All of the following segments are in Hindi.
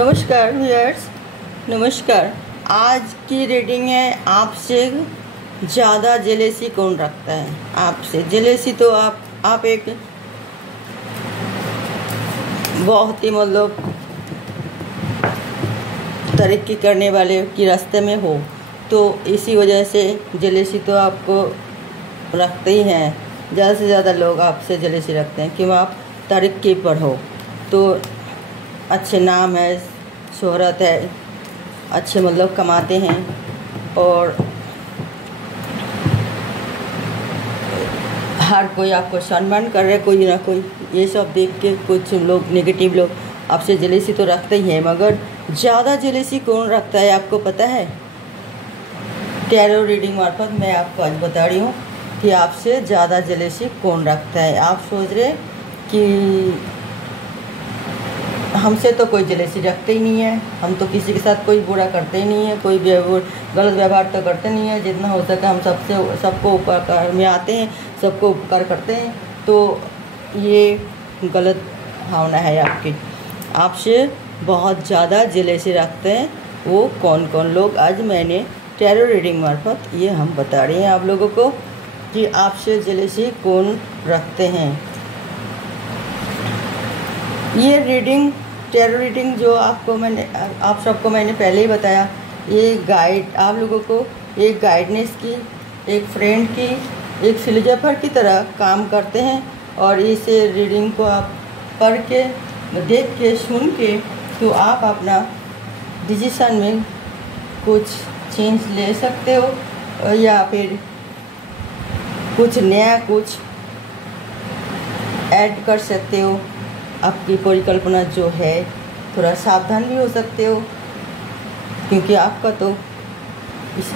नमस्कार व्यूअर्स, नमस्कार। आज की रीडिंग है आपसे ज़्यादा जेलेसी कौन रखता है। आपसे जेलेसी तो आप एक बहुत ही तरक्की करने वाले की रास्ते में हो, तो इसी वजह से जेलेसी तो आपको रखते ही हैं। ज़्यादा से ज़्यादा लोग आपसे जेलेसी रखते हैं कि आप तरक्की पर हो, तो अच्छे नाम है, शोहरत है, अच्छे कमाते हैं और हर कोई आपको सम्मान कर रहे, कोई ना कोई। ये सब देख के कुछ लोग नेगेटिव लोग आपसे जेलेसी तो रखते ही हैं, मगर ज़्यादा जेलेसी कौन रखता है आपको पता है? टैरो रीडिंग मार्फत मैं आपको आज बता रही हूँ कि आपसे ज़्यादा जेलेसी कौन रखता है। आप सोच रहे कि हमसे तो कोई जेलेसी रखते ही नहीं है, हम तो किसी के साथ कोई बुरा करते ही नहीं है, कोई गलत व्यवहार तो करते नहीं है। जितना हो सके हम सबको उपकार में आते हैं, सबको उपकार करते हैं। तो ये गलत भावना है आपकी। आपसे बहुत ज़्यादा जेलेसी रखते हैं वो कौन कौन लोग, आज मैंने टैरो रीडिंग मार्फत ये हम बता रहे हैं आप लोगों को कि आपसे जेलेसी कौन रखते हैं। ये रीडिंग टैरो रीडिंग जो आप सबको मैंने पहले ही बताया, ये गाइड आप लोगों को एक गाइडनेस की, एक फ्रेंड की, एक फिलोसोफर की तरह काम करते हैं। और इस रीडिंग को आप पढ़ के, देख के, सुन के तो आप अपना डिसीजन में कुछ चेंज ले सकते हो या फिर कुछ नया कुछ ऐड कर सकते हो। आपकी परिकल्पना जो है थोड़ा सावधान भी हो सकते हो, क्योंकि आपका तो इस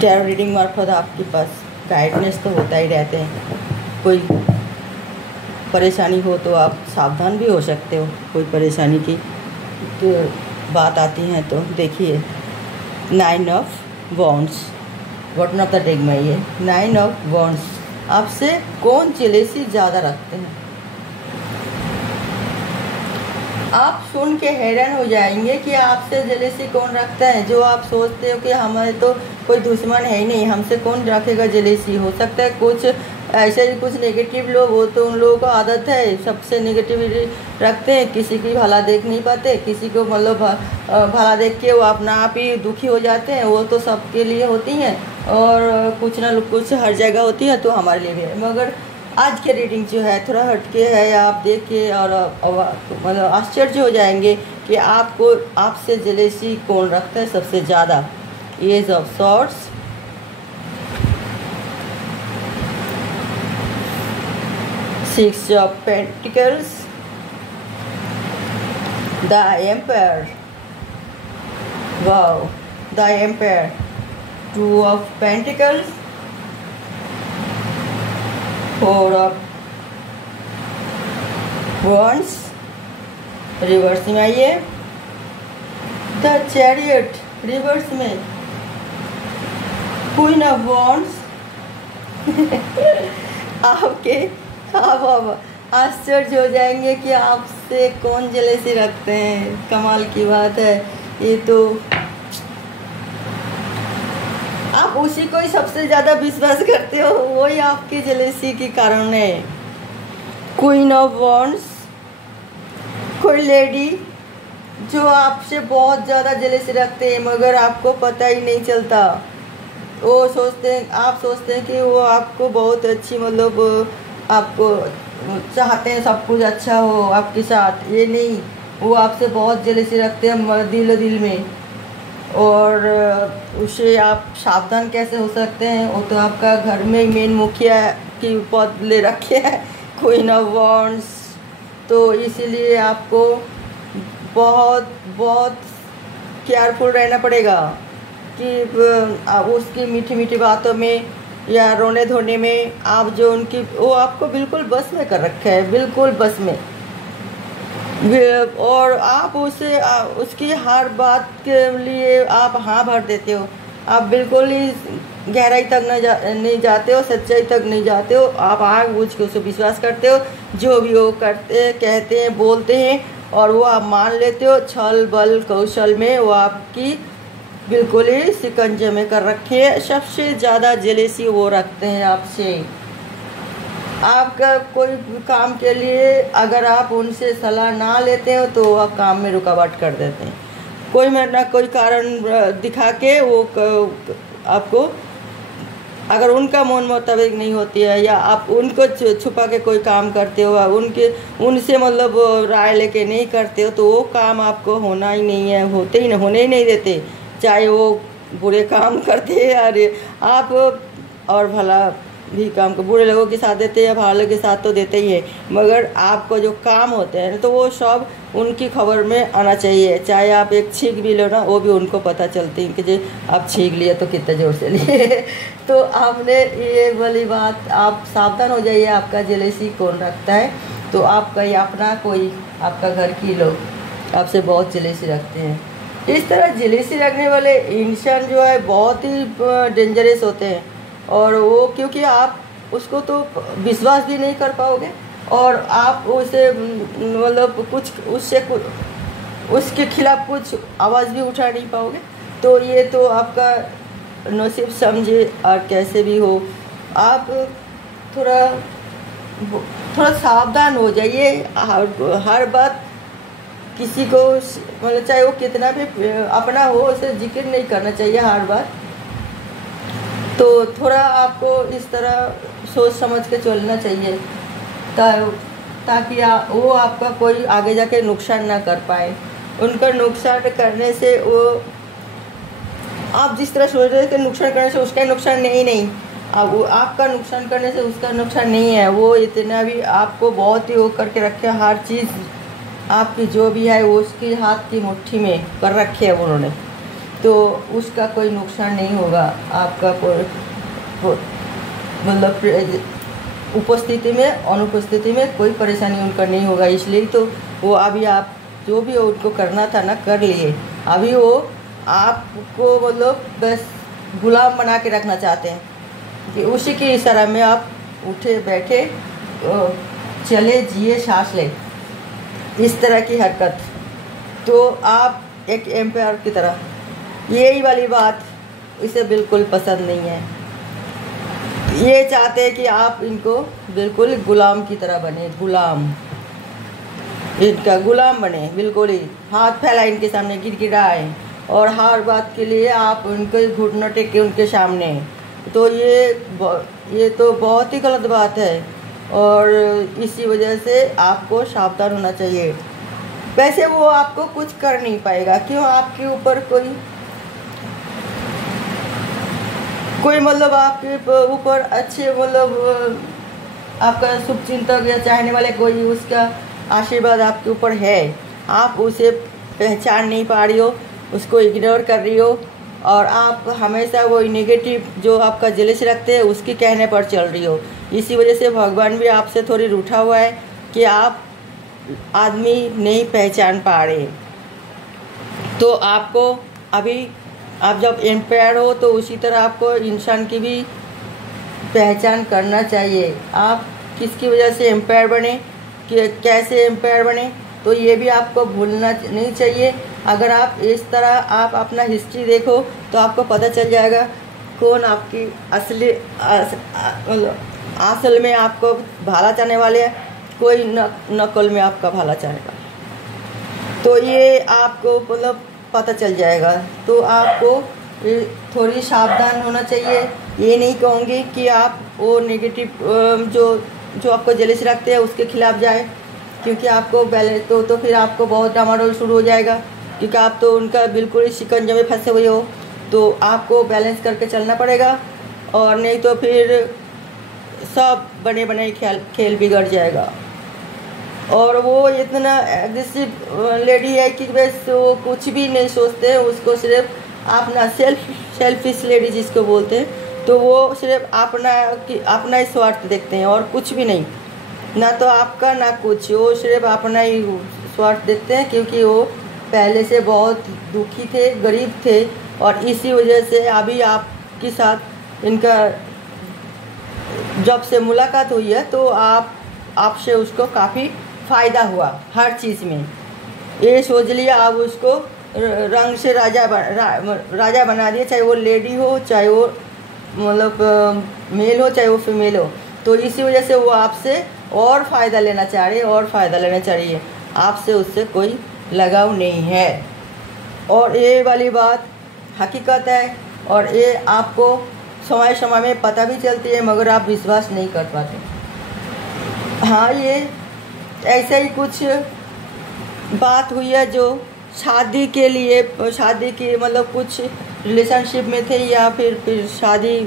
टैरो रीडिंग मार्फत आपके पास गाइडनेस तो होता ही रहते हैं। कोई परेशानी हो तो आप सावधान भी हो सकते हो। कोई परेशानी की तो बात आती है तो देखिए, 9 of wands bottom of the deck में ये 9 ऑफ वॉन्ड्स। आपसे कौन जेलेसी ज़्यादा रखते हैं? आप सुन के हैरान हो जाएंगे कि आपसे जेलेसी कौन रखता है। जो आप सोचते हो कि हमारे तो कोई दुश्मन है ही नहीं, हमसे कौन रखेगा जेलेसी। हो सकता है कुछ ऐसे ही कुछ नेगेटिव लोग हो, तो उन लोगों को आदत है सबसे नेगेटिविटी रखते हैं, किसी की भला देख नहीं पाते, किसी को भला देख के वो अपना आप ही दुखी हो जाते हैं। वो तो सबके लिए होती हैं और कुछ ना कुछ हर जगह होती है, तो हमारे लिए भी है। मगर आज की रीडिंग जो है थोड़ा हटके है, आप देख के और आश्चर्य हो जाएंगे कि आपसे जेलेसी कौन रखता है सबसे ज़्यादा। Ace of swords, six of pentacles, the empire, wow, the empire, 2 of pentacles, 4 of wands, reverse में आइए, द चैरियट रिवर्स में, क्वीन ऑफ वॉन्ड्स। आप आश्चर्य हो जाएंगे कि आपसे कौन जेलेसी रखते हैं। कमाल की बात है ये तो। आप उसी को ही सबसे ज़्यादा विश्वास करते हो, वही आपकी जेलेसी के कारण है। क्वीन ऑफ वॉन्ड्स, कोई लेडी जो आपसे बहुत ज़्यादा जेलेसी रखते हैं मगर आपको पता ही नहीं चलता। वो आप सोचते हैं कि वो आपको बहुत अच्छी आपको चाहते हैं, सब कुछ अच्छा हो आपके साथ। ये नहीं, वो आपसे बहुत जेलेसी रखते हैं दिल में। और उसे आप सावधान कैसे हो सकते हैं? वो तो आपका घर में मेन मुखिया की पद ले रखे है, क्वीन ऑफ वॉन्ड्स। तो इसीलिए आपको बहुत बहुत केयरफुल रहना पड़ेगा कि उसकी मीठी मीठी बातों में या रोने धोने में आप जो वो आपको बिल्कुल बस में कर रखा है, बिल्कुल बस में। और आप उसकी हर बात के लिए आप हाँ भर देते हो। आप बिल्कुल ही गहराई तक नहीं जाते हो, सच्चाई तक नहीं जाते हो। आप आग बूझ के उसे विश्वास करते हो। जो भी वो करते कहते हैं बोलते हैं और वो आप मान लेते हो, छल बल कौशल में वो आपकी बिल्कुल ही शिकंजे में कर रखे है। सबसे ज़्यादा जेलेसी वो रखते हैं आपसे। आपका कोई काम के लिए अगर आप उनसे सलाह ना लेते हो तो वह काम में रुकावट कर देते हैं। कोई ना कोई कारण दिखा के वो आपको, अगर उनका मन मुताबिक नहीं होती है या आप उनको छुपा के कोई काम करते हो, उनसे मतलब राय लेके नहीं करते हो, तो वो काम आपको होना ही नहीं है, होने ही नहीं देते। चाहे वो बुरे काम करते हैं अरे आप, और भला भी काम को बुरे लोगों के साथ देते हैं, भले के साथ तो देते ही है, मगर आपको जो काम होते हैं तो वो सब उनकी खबर में आना चाहिए। चाहे आप एक छींक भी लो ना, वो भी उनको पता चलती है कि जो आप छींक लिए तो कितने ज़ोर से लिए। तो आपने ये वाली बात, आप सावधान हो जाइए। आपका जेलेसी कौन रखता है, तो आपका या अपना कोई आपका घर की लोग आपसे बहुत जेलेसी रखते हैं। इस तरह जेलेसी रखने वाले इंसान जो है बहुत ही डेंजरस होते हैं, और वो क्योंकि आप उसको तो विश्वास भी नहीं कर पाओगे और आप उसे मतलब उसके खिलाफ कुछ आवाज़ भी उठा नहीं पाओगे। तो ये तो आपका नसीब समझे, और कैसे भी हो आप थोड़ा सावधान हो जाइए। हर बात किसी को मतलब चाहे वो कितना भी अपना हो उसे जिक्र नहीं करना चाहिए हर बात। तो थोड़ा आपको इस तरह सोच समझ के चलना चाहिए ताकि वो आपका कोई आगे जाके नुकसान ना कर पाए। उनका नुकसान करने से वो, आप जिस तरह सोच रहे हैं कि नुकसान करने से उसका नुकसान नहीं, अब वो आपका नुकसान करने से उसका नुकसान नहीं है। वो इतना भी आपको बहुत ही वो करके रखे, हर चीज़ आपकी जो भी है वो उसकी हाथ की मुट्ठी में कर रखे है उन्होंने, तो उसका कोई नुकसान नहीं होगा। आपका मतलब उपस्थिति में अनुपस्थिति में कोई परेशानी उनका नहीं होगा। इसलिए तो वो अभी आप जो भी उनको करना था ना कर लिए, अभी वो आपको मतलब बस गुलाम बना के रखना चाहते हैं कि उसी के इशारा में आप उठे बैठे चले जिए सांस ले, इस तरह की हरकत। तो आप एक एम्पायर की तरह, यही वाली बात इसे बिल्कुल पसंद नहीं है। ये चाहते हैं कि आप इनको बिल्कुल गुलाम की तरह बने, इनका गुलाम बने, बिल्कुल ही हाथ फैला इनके सामने गिड़गिड़ाए, और हर बात के लिए आप उनके घुटनों टेके उनके सामने। तो ये तो बहुत ही गलत बात है, और इसी वजह से आपको सावधान होना चाहिए। वैसे वो आपको कुछ कर नहीं पाएगा, क्यों? आपके ऊपर कोई मतलब आपके ऊपर अच्छे मतलब आपका शुभचिंतक या चाहने वाले कोई उसका आशीर्वाद आपके ऊपर है, आप उसे पहचान नहीं पा रही हो, उसको इग्नोर कर रही हो, और आप हमेशा वो नेगेटिव जो आपका जेलसी रखते हैं उसके कहने पर चल रही हो। इसी वजह से भगवान भी आपसे थोड़ी रूठा हुआ है कि आप आदमी नहीं पहचान पा रहे। तो आपको अभी आप जब एम्पायर हो तो उसी तरह आपको इंसान की भी पहचान करना चाहिए। आप किसकी वजह से एम्पायर बने, कि कैसे एम्पायर बने, तो ये भी आपको भूलना नहीं चाहिए। अगर आप इस तरह आप अपना हिस्ट्री देखो तो आपको पता चल जाएगा कौन आपकी असली असल में आपको भला चाहने वाले हैं, कोई नकल में आपका भला चाहेगा। तो ये आपको मतलब पता चल जाएगा। तो आपको थोड़ी सावधान होना चाहिए। ये नहीं कहूँगी कि आप वो नेगेटिव जो आपको जेलसी रखते हैं उसके खिलाफ जाए, क्योंकि आपको बैलेंस तो फिर आपको बहुत डामाडोल शुरू हो जाएगा, क्योंकि आप तो उनका बिल्कुल ही शिकंजे में फंसे हुए हो। तो आपको बैलेंस करके चलना पड़ेगा, और नहीं तो फिर सब बने बने खेल बिगड़ जाएगा। और वो इतना एग्रेसिव लेडी है कि बस वो कुछ भी नहीं सोचते हैं, उसको सिर्फ अपना सेल्फिश लेडी जिसको बोलते हैं, तो वो सिर्फ अपना ही स्वार्थ देखते हैं और कुछ भी नहीं, ना तो आपका ना कुछ, वो सिर्फ अपना ही स्वार्थ देखते हैं। क्योंकि वो पहले से बहुत दुखी थे, गरीब थे, और इसी वजह से अभी आपके साथ इनका जब से मुलाकात हुई है तो आपसे उसको काफ़ी फ़ायदा हुआ हर चीज़ में। ये सोच लिया, आप उसको रंग से राजा बना दिए, चाहे वो लेडी हो, चाहे वो मतलब मेल हो, चाहे वो फीमेल हो। तो इसी वजह से वो आपसे और फ़ायदा लेना चाह रही है, और फ़ायदा लेना चाह रही है। आपसे उससे कोई लगाव नहीं है, और ये वाली बात हकीकत है, और ये आपको समय समय में पता भी चलती है, मगर आप विश्वास नहीं कर पाते। हाँ, ये ऐसे ही कुछ बात हुई है जो शादी के लिए, शादी की मतलब कुछ रिलेशनशिप में थे, या फिर शादी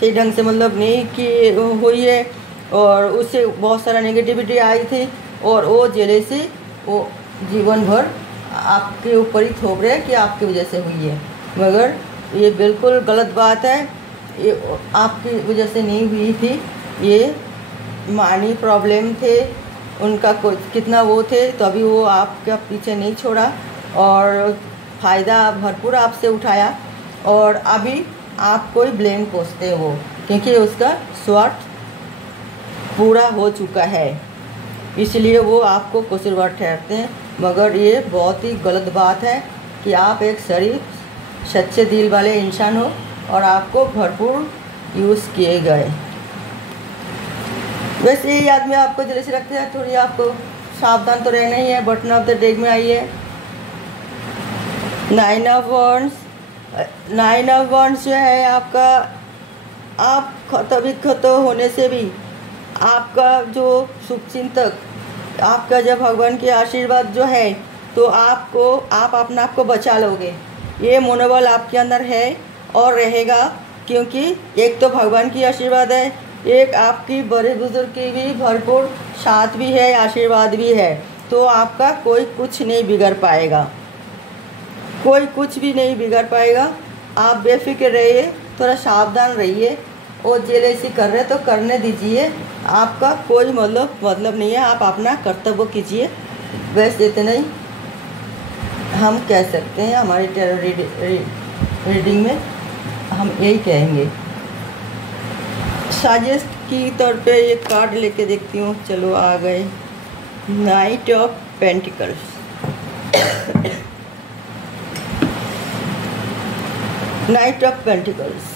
सही ढंग से मतलब नहीं की हुई है, और उससे बहुत सारा नेगेटिविटी आई थी, और वो जेलेसी वो जीवन भर आपके ऊपर ही थोप रहे हैं कि आपकी वजह से हुई है। मगर ये बिल्कुल गलत बात है, ये आपकी वजह से नहीं हुई थी। ये मानी प्रॉब्लम थे उनका, कितना वो थे, तो अभी वो आपका पीछे नहीं छोड़ा, और फ़ायदा भरपूर आपसे उठाया, और अभी आपको ही ब्लेम पोसते हैं वो, क्योंकि उसका स्वार्थ पूरा हो चुका है, इसलिए वो आपको कसूरवार ठहरते हैं। मगर ये बहुत ही गलत बात है कि आप एक शरीफ सच्चे दिल वाले इंसान हो, और आपको भरपूर यूज़ किए गए। वैसे ये याद में आपको जैसे रखते हैं, थोड़ी आपको सावधान तो रहना ही है। बटन ऑफ द डेक में आइए, 9 ऑफ वॉन्ड्स जो है आपका, आप खतो होने से भी आपका जो शुभचिंतक, आपका जब भगवान के आशीर्वाद जो है, तो आप अपने आप को बचा लोगे। ये मनोबल आपके अंदर है और रहेगा, क्योंकि एक तो भगवान की आशीर्वाद है, एक आपकी बड़े बुजुर्ग की भी भरपूर साथ भी है, आशीर्वाद भी है। तो आपका कोई कुछ नहीं बिगड़ पाएगा, कोई कुछ भी नहीं बिगड़ पाएगा। आप बेफिक्र रहिए, थोड़ा सावधान रहिए। वो जेलेसी कर रहे तो करने दीजिए, आपका कोई मतलब नहीं है, आप अपना कर्तव्य कीजिए। बस इतना ही हम कह सकते हैं। हमारी टैरो रीडिंग में हम यही कहेंगे। साजिश की तौर पे एक कार्ड लेके देखती हूँ। चलो आ गए, night of pentacles. Night of pentacles,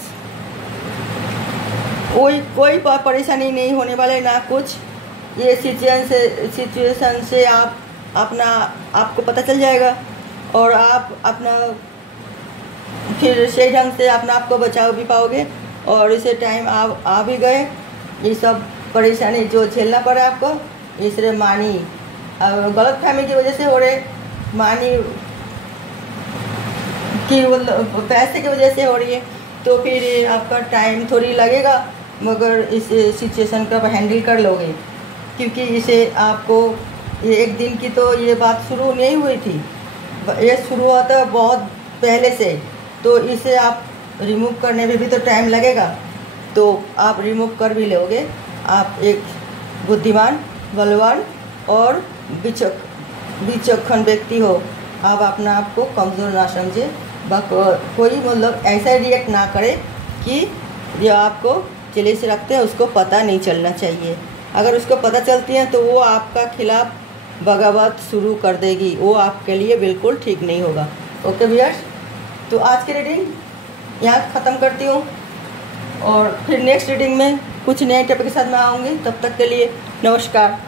कोई परेशानी नहीं होने वाले, ना कुछ। ये सिचुएशन से आपको पता चल जाएगा, और आप अपना फिर सही ढंग से अपना आपको बचाव भी पाओगे। और इसे टाइम आप आ भी गए। ये सब परेशानी जो झेलना पड़ा आपको, इसलिए मानी गलत फहमी की वजह से हो रहे, मानी कि पैसे की वजह से हो रही है, तो फिर आपका टाइम थोड़ी लगेगा, मगर इस सिचुएशन का हैंडल कर लोगे। क्योंकि इसे आपको ये एक दिन की तो ये बात शुरू नहीं हुई थी, ये शुरू हुआ था बहुत पहले से। तो इसे आप रिमूव करने में भी तो टाइम लगेगा, तो आप रिमूव कर भी लोगे। आप एक बुद्धिमान, बलवान और विचक्षण व्यक्ति हो। आप अपना आप को कमज़ोर ना समझे, कोई मतलब ऐसा रिएक्ट ना करे कि जो आपको चिले से रखते हैं उसको पता नहीं चलना चाहिए। अगर उसको पता चलती है तो वो आपका खिलाफ बगावत शुरू कर देगी, वो आपके लिए बिल्कुल ठीक नहीं होगा। ओके व्यूअर्स, तो आज की रीडिंग यहाँ ख़त्म करती हूँ, और फिर नेक्स्ट रीडिंग में कुछ नए टॉपिक के साथ मैं आऊँगी। तब तक के लिए नमस्कार।